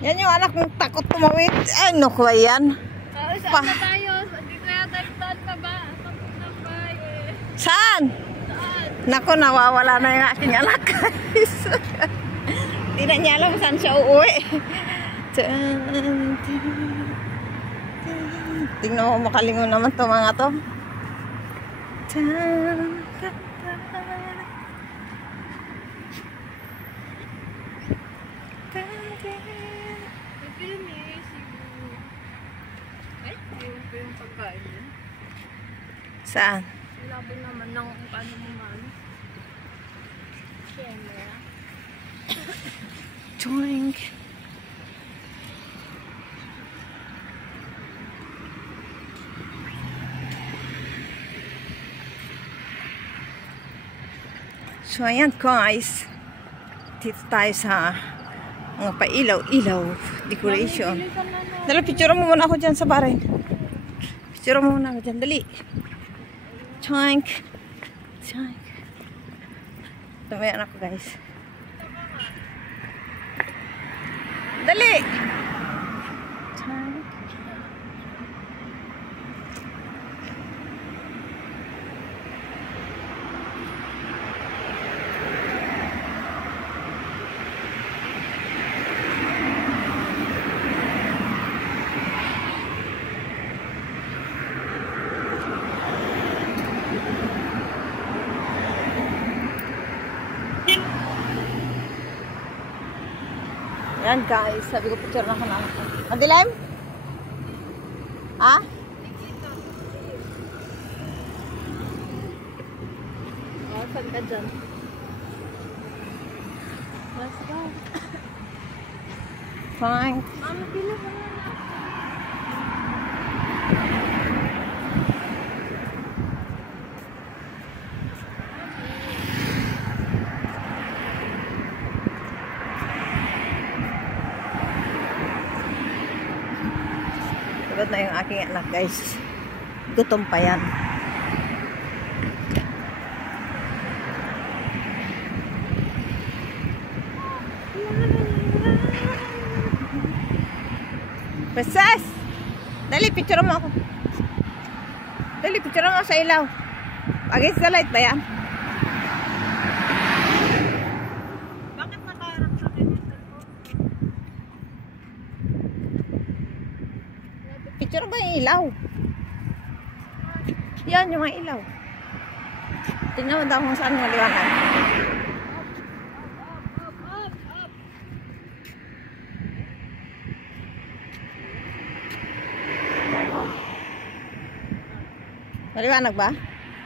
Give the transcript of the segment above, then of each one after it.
Yan yung anak ng takot tumawid. Ay, no ko yan. Saan na tayo? Dito yata yung saan pa ba? Saan? Nako, nawawala na yung aking anak. Hindi na niya alam saan siya uuwi. Tingnan mo, makalingon naman to mga to. Yung pagkain yun. Saan? Labo naman ng paano mo man. Camera. Joink. So ayan guys, dito tayo sa mga pailaw-ilaw decoration. Dala, picture mo muna ako dyan sa barin. Picture mo muna ako dyan, dali. Choink. Choink. Tumayan ako guys. Dali. Choink. Yan guys, sabi ko picture na ko na ako. Madilim? Ha? Oh, saan ka dyan? Let's go. Fine. Mama, pila ka na. Pagod na yung aking anak guys. Gutom pa yan. Princess! Dali, picture mo ako. Dali, picture mo sa ilaw. Against the light ba yan? Bakit nakaharap sa kanya? Picture ba yung ilaw? Yan, yung mga ilaw. Tingnan mo daw kung saan maliwanag. Maliwanag ba?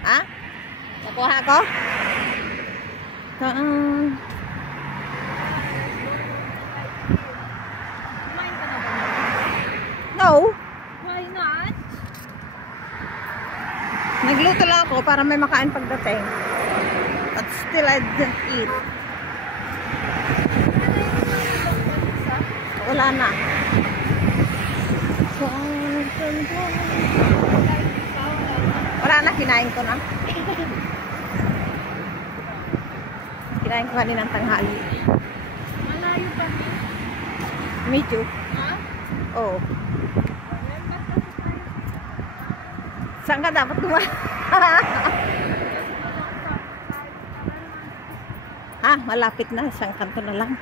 Ha? Nakuha ko? Kumain ka na ba? No. Why not? Nagluto lang ako para may makain pagdating. But still I didn't eat. Wala na. Wala na, kinain ko na. Kinain ko kanina ng tanghali. Malayo pa. Medyo. Ha? Oo. Saan ka dapat dumaan? Ha? Malapit na. Isang kanto na lang.